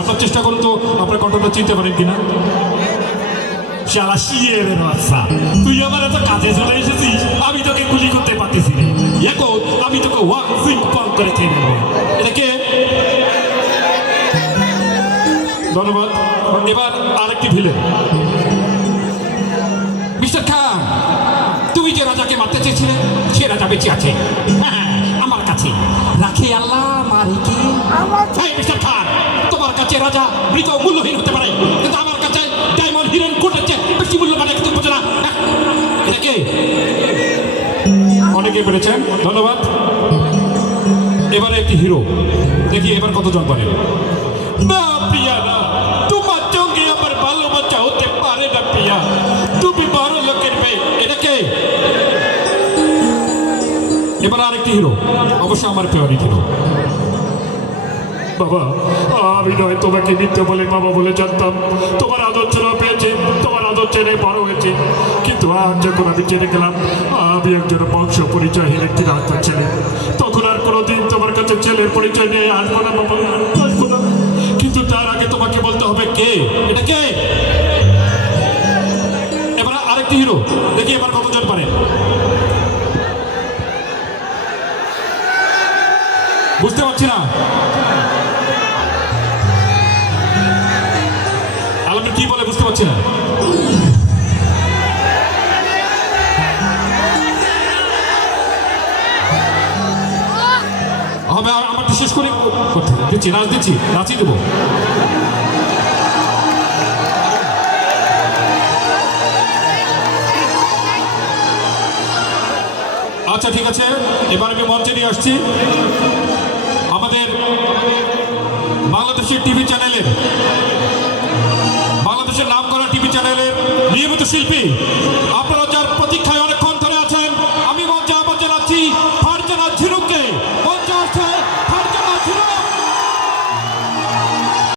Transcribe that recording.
আপনার চেষ্টা করুন তো আপনার কণ্ঠটা চিনতে পারেন কিনা। শালা শিয়ের বাচ্চা, তুই আমার এত কাজে চলে এসেছিস, আমি তোকে গুলি করতে পারতেছি না। এখন আমি তোকে ওয়াক সুইং পাং করে খেয়ে নেবো। এটা কে? ধন্যবাদ। এবার আরেকটি ভিলেন। মিস্টার খান, তুমি যে রাজাকে মারতে চেয়েছিলে সে রাজা বেঁচে আছে, হ্যাঁ, আমার কাছে। রাখে আল্লাহ মারে কে? মিস্টার খান, তোমার কাছে রাজা মৃত মূল্যহীন হতে পারে, কিন্তু আমার কাছে ডায়মন্ড হিরন কোটের চেয়ে বেশি মূল্যবান একটু বোঝে না। এটা কে? অনেকে পেরেছেন, ধন্যবাদ। এবারে একটি হিরো, দেখি এবার কতজন পারে। না প্রিয়া না, তোমার সঙ্গে আমার ভালোবাসা হতে পারে না প্রিয়া, তুমি বড় লোকের মেয়ে। এটা কে? এবার আরেকটি হিরো, অবশ্য আমার ফেভারিট হিরো। বাবা, আমি নয় তোমাকে নিত্য বলে বাবা বলে জানতাম, তোমার আদর ছেড়ে পেয়েছি, তোমার আদর ছেড়ে বড় হয়েছে, কিন্তু আজ যখন আমি জেনে গেলাম আমি একজন বংশ পরিচয়হীন একটি রাস্তার ছেলে, তখন আর কোনোদিন তোমার কাছে ছেলের পরিচয় নিয়ে আসবো না বাবা, আসবো না। কিন্তু তার আগে তোমাকে বলতে হবে কে। এটা কে? এবার আরেকটি হিরো, দেখি এবার কতজন পারে। বুঝতে পারছি না আলমের কি বলে, বুঝতে পারছি না। আমার বিশেষ করে দিচ্ছি, নাচ দিচ্ছি, নাচই দেবো। আচ্ছা ঠিক আছে, এবার আমি মঞ্চে নিয়ে আসছি আমাদের বাংলাদেশের টিভি চ্যানেলের, বাংলাদেশের নাম করা টিভি চ্যানেলের নিয়মিত শিল্পী, আপনারা